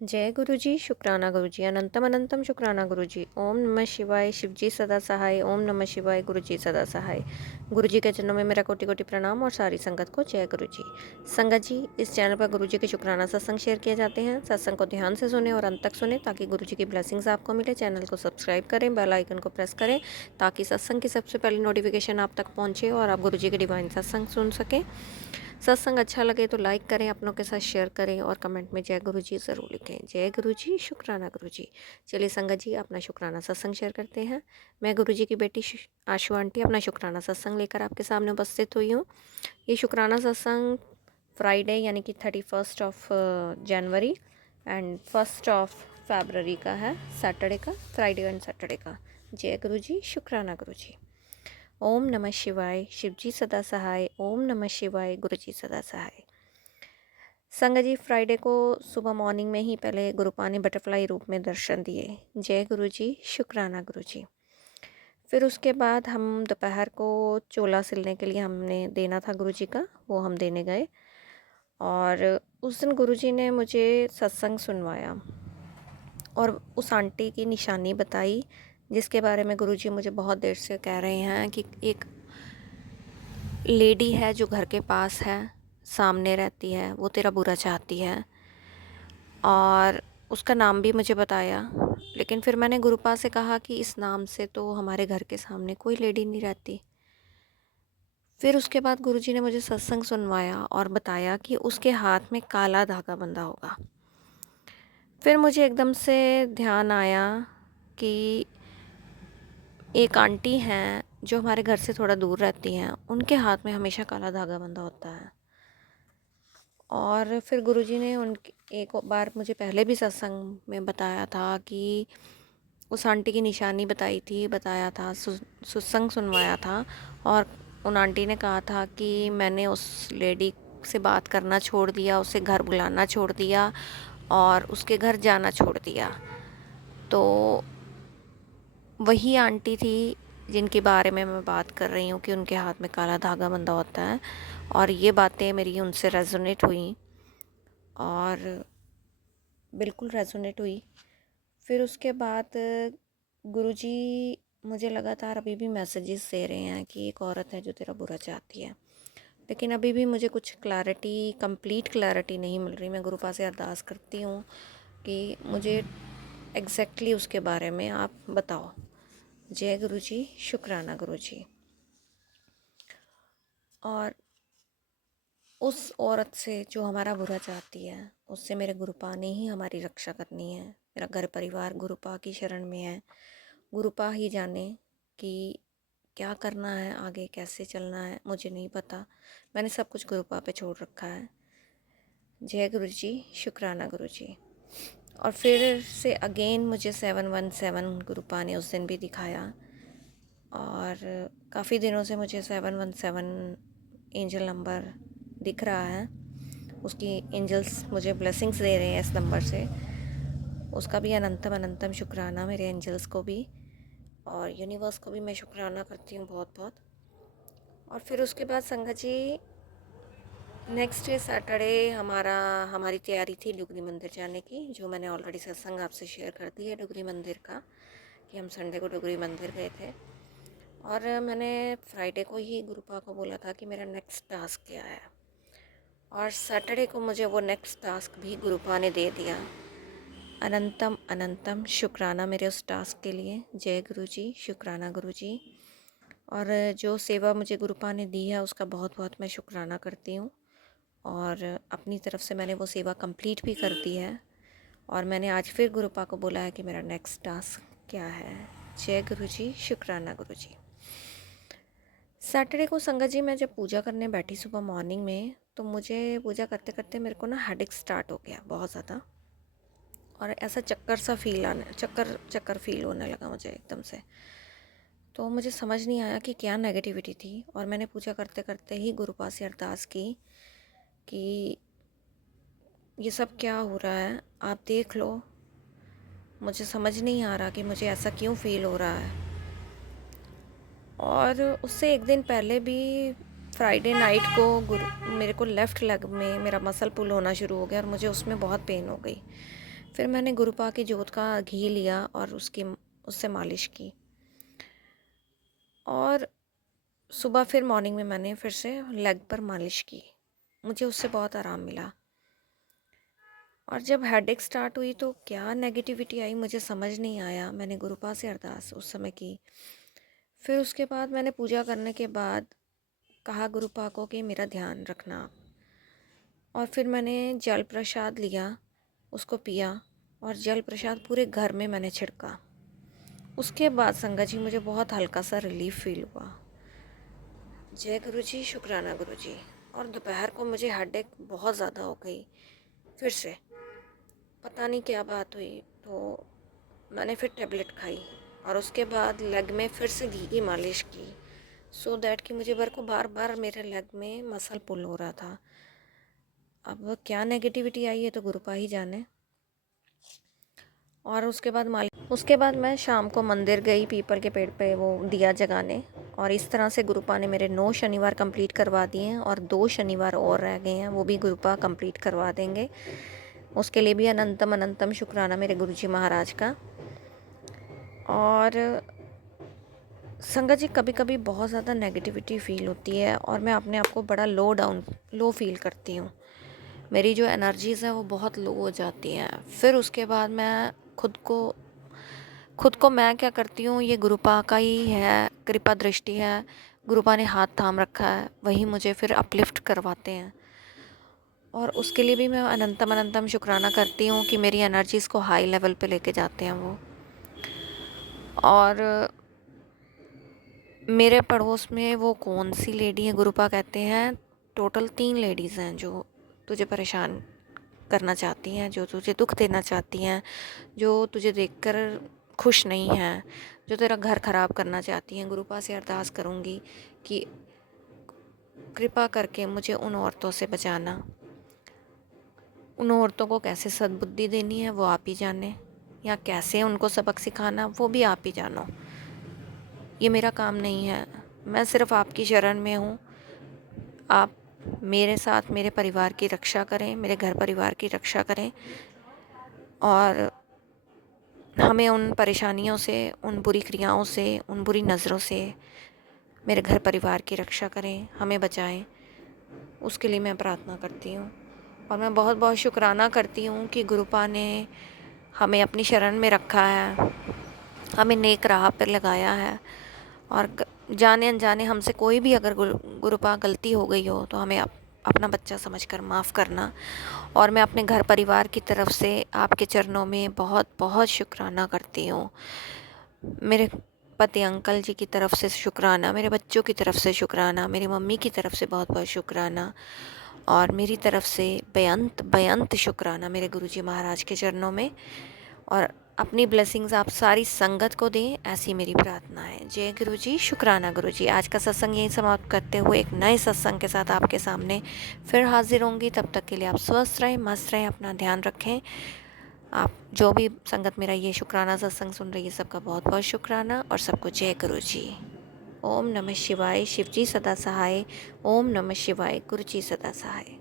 जय गुरु जी, शुक्राना गुरु जी, अनंतम अनंतम शुक्राना गुरु जी। ओम नमः शिवाय, शिव जी सदा सहाय। ओम नमः शिवाय, गुरु जी सदा सहाय। गुरु जी के चरणों में मेरा कोटि कोटि प्रणाम और सारी संगत को जय गुरु जी। संगत जी, इस चैनल पर गुरु जी के शुक्राना सत्संग शेयर किए जाते हैं। सत्संग को ध्यान से सुने और अंत तक सुने ताकि गुरु जी की ब्लेसिंग्स आपको मिले। चैनल को सब्सक्राइब करें, बेल आइकन को प्रेस करें ताकि सत्संग की सबसे पहले नोटिफिकेशन आप तक पहुँचे और आप गुरु जी के डिवाइन सत्संग सुन सकें। सत्संग अच्छा लगे तो लाइक करें, अपनों के साथ शेयर करें और कमेंट में जय गुरु जी ज़रूर लिखें। जय गुरु जी, शुक्राना गुरु जी। चलिए संगत जी, अपना शुक्राना सत्संग शेयर करते हैं। मैं गुरु जी की बेटी आशु आंटी अपना शुक्राना सत्संग लेकर आपके सामने उपस्थित हुई हूँ। ये शुक्राना सत्संग फ्राइडे यानी कि 31 of January and 1 of February का है, सैटरडे का, फ्राइडे एंड सैटरडे का। जय गुरु जी, शुक्राना गुरु जी। ओम नमः शिवाय, शिव जी सदा सहाय। ओम नमः शिवाय, गुरु जी सदा सहाय। संगत जी, फ्राइडे को सुबह मॉर्निंग में ही पहले गुरुपा ने बटरफ्लाई रूप में दर्शन दिए। जय गुरु जी, शुक्राना गुरु जी। फिर उसके बाद हम दोपहर को चोला सिलने के लिए हमने देना था गुरु जी का, वो हम देने गए। और उस दिन गुरु जी ने मुझे सत्संग सुनवाया और उस आंटी की निशानी बताई जिसके बारे में गुरु जी मुझे बहुत देर से कह रहे हैं कि एक लेडी है जो घर के पास है, सामने रहती है, वो तेरा बुरा चाहती है। और उसका नाम भी मुझे बताया, लेकिन फिर मैंने गुरुपा से कहा कि इस नाम से तो हमारे घर के सामने कोई लेडी नहीं रहती। फिर उसके बाद गुरुजी ने मुझे सत्संग सुनवाया और बताया कि उसके हाथ में काला धागा बंधा होगा। फिर मुझे एकदम से ध्यान आया कि एक आंटी हैं जो हमारे घर से थोड़ा दूर रहती हैं, उनके हाथ में हमेशा काला धागा बंधा होता है। और फिर गुरुजी ने एक बार मुझे पहले भी सत्संग में बताया था कि उस आंटी की निशानी बताई थी, बताया था, सत्संग सुनवाया था। और उन आंटी ने कहा था कि मैंने उस लेडी से बात करना छोड़ दिया, उसे घर बुलाना छोड़ दिया और उसके घर जाना छोड़ दिया। तो वही आंटी थी जिनके बारे में मैं बात कर रही हूँ कि उनके हाथ में काला धागा बंधा होता है। और ये बातें मेरी उनसे रेजोनेट हुई और बिल्कुल रेजोनेट हुई। फिर उसके बाद गुरुजी मुझे लगातार अभी भी मैसेजेस दे रहे हैं कि एक औरत है जो तेरा बुरा चाहती है, लेकिन अभी भी मुझे कुछ क्लैरिटी, कंप्लीट क्लैरिटी नहीं मिल रही। मैं गुरुपा से अरदास करती हूँ कि मुझे एग्जैक्टली उसके बारे में आप बताओ। जय गुरु जी, शुक्राना गुरु जी। और उस औरत से जो हमारा बुरा चाहती है, उससे मेरे गुरुपा ने ही हमारी रक्षा करनी है। मेरा घर परिवार गुरुपा की शरण में है। गुरुपा ही जाने कि क्या करना है आगे, कैसे चलना है, मुझे नहीं पता। मैंने सब कुछ गुरुपा पे छोड़ रखा है। जय गुरु जी, शुक्राना गुरु जी। और फिर से अगेन मुझे 717 गुरुपा ने उस दिन भी दिखाया। और काफ़ी दिनों से मुझे 717 एंजल नंबर दिख रहा है। उसकी एंजल्स मुझे ब्लेसिंग्स दे रहे हैं इस नंबर से। उसका भी अनंतम अनंतम शुक्राना, मेरे एंजल्स को भी और यूनिवर्स को भी मैं शुक्राना करती हूँ बहुत बहुत। और फिर उसके बाद संगत जी, नेक्स्ट डे सैटरडे हमारी तैयारी थी डुगरी मंदिर जाने की, जो मैंने ऑलरेडी सत्संग आपसे शेयर कर दी है डुगरी मंदिर का, कि हम संडे को डुगरी मंदिर गए थे। और मैंने फ्राइडे को ही गुरुपा को बोला था कि मेरा नेक्स्ट टास्क क्या है, और सैटरडे को मुझे वो नेक्स्ट टास्क भी गुरुपा ने दे दिया। अनंतम अनंतम शुक्राना मेरे उस टास्क के लिए। जय गुरु जी, शुक्राना गुरु जी। और जो सेवा मुझे गुरुपा ने दी है उसका बहुत बहुत मैं शुक्राना करती हूँ। और अपनी तरफ से मैंने वो सेवा कंप्लीट भी कर दी है। और मैंने आज फिर गुरुपा को बोला है कि मेरा नेक्स्ट टास्क क्या है। जय गुरु जी, शुक्राना गुरु जी। सैटरडे को संगत जी, मैं जब पूजा करने बैठी सुबह मॉर्निंग में, तो मुझे पूजा करते करते मेरे को ना हेडेक स्टार्ट हो गया बहुत ज़्यादा। और ऐसा चक्कर चक्कर फील होने लगा मुझे एकदम से। तो मुझे समझ नहीं आया कि क्या नेगेटिविटी थी। और मैंने पूजा करते करते ही गुरुपा से अरदास की कि ये सब क्या हो रहा है, आप देख लो, मुझे समझ नहीं आ रहा कि मुझे ऐसा क्यों फील हो रहा है। और उससे एक दिन पहले भी फ्राइडे नाइट को मेरे को लेफ़्ट लेग में मेरा मसल पुल होना शुरू हो गया और मुझे उसमें बहुत पेन हो गई। फिर मैंने गुरुपा की जोत का घी लिया और उससे मालिश की। और सुबह फिर मॉर्निंग में मैंने फिर से लेग पर मालिश की। मुझे उससे बहुत आराम मिला। और जब हेडेक स्टार्ट हुई तो क्या नेगेटिविटी आई मुझे समझ नहीं आया। मैंने गुरुपा से अरदास उस समय की। फिर उसके बाद मैंने पूजा करने के बाद कहा गुरुपा को कि मेरा ध्यान रखना। और फिर मैंने जल प्रसाद लिया, उसको पिया और जल प्रसाद पूरे घर में मैंने छिड़का। उसके बाद संगत जी मुझे बहुत हल्का सा रिलीफ फील हुआ। जय गुरु जी, शुक्राना गुरु जी। और दोपहर को मुझे हेडेक बहुत ज़्यादा हो गई। फिर से पता नहीं क्या बात हुई, तो मैंने फिर टेबलेट खाई और उसके बाद लेग में फिर से घी की मालिश की, सो दैट कि मुझे बार बार मेरे लेग में मसल पुल हो रहा था। अब क्या नेगेटिविटी आई है तो गुरुपा ही जाने। और उसके बाद मैं शाम को मंदिर गई, पीपल के पेड़ पे वो दिया जगाने। और इस तरह से गुरुपा ने मेरे 9 शनिवार कंप्लीट करवा दिए हैं और 2 शनिवार और रह गए हैं, वो भी गुरुपा कंप्लीट करवा देंगे। उसके लिए भी अनंतम अनंतम शुक्राना मेरे गुरुजी महाराज का। और संगत जी कभी कभी बहुत ज़्यादा नेगेटिविटी फ़ील होती है और मैं अपने आप को बड़ा लो फील करती हूँ। मेरी जो एनर्जीज़ है वो बहुत लो हो जाती हैं। फिर उसके बाद मैं खुद को मैं क्या करती हूँ, ये गुरुपा का ही है, कृपा दृष्टि है, गुरुपा ने हाथ थाम रखा है, वही मुझे फिर अपलिफ्ट करवाते हैं। और उसके लिए भी मैं अनंतम अनंतम शुक्राना करती हूँ कि मेरी एनर्जीज़ को हाई लेवल पे लेके जाते हैं वो। और मेरे पड़ोस में वो कौन सी लेडी है, गुरुपा कहते हैं टोटल 3 लेडीज़ हैं जो तुझे परेशान करना चाहती हैं, जो तुझे दुख देना चाहती हैं, जो तुझे देखकर खुश नहीं हैं, जो तेरा घर ख़राब करना चाहती हैं। गुरुपा से अरदास करूँगी कि कृपा करके मुझे उन औरतों से बचाना। उन औरतों को कैसे सद्बुद्धि देनी है वो आप ही जाने, या कैसे उनको सबक सिखाना वो भी आप ही जानो। ये मेरा काम नहीं है, मैं सिर्फ़ आपकी शरण में हूँ। आप मेरे साथ मेरे परिवार की रक्षा करें, मेरे घर परिवार की रक्षा करें और हमें उन परेशानियों से, उन बुरी क्रियाओं से, उन बुरी नज़रों से मेरे घर परिवार की रक्षा करें, हमें बचाएं। उसके लिए मैं प्रार्थना करती हूँ। और मैं बहुत बहुत शुक्राना करती हूँ कि गुरुपा ने हमें अपनी शरण में रखा है, हमें नेक राह पर लगाया है। और जाने अनजाने हमसे कोई भी अगर गुरुपा गलती हो गई हो तो हमें अपना बच्चा समझकर माफ़ करना। और मैं अपने घर परिवार की तरफ से आपके चरणों में बहुत बहुत शुक्राना करती हूँ। मेरे पति अंकल जी की तरफ से शुक्राना, मेरे बच्चों की तरफ से शुक्राना, मेरी मम्मी की तरफ से बहुत बहुत शुक्राना और मेरी तरफ से बेअंत बेअंत शुक्राना मेरे गुरुजी महाराज के चरणों में। और अपनी ब्लेसिंग्स आप सारी संगत को दें, ऐसी मेरी प्रार्थना है। जय गुरुजी, शुक्राना गुरुजी। आज का सत्संग यहीं समाप्त करते हुए एक नए सत्संग के साथ आपके सामने फिर हाजिर होंगी। तब तक के लिए आप स्वस्थ रहें, मस्त रहें, अपना ध्यान रखें। आप जो भी संगत मेरा ये शुक्राना सत्संग सुन रही है, सबका बहुत बहुत शुक्राना और सबको जय गुरुजी। ओम नमः शिवाय, शिवजी सदा सहाय। ओम नमः शिवाय, गुरुजी सदा सहाय।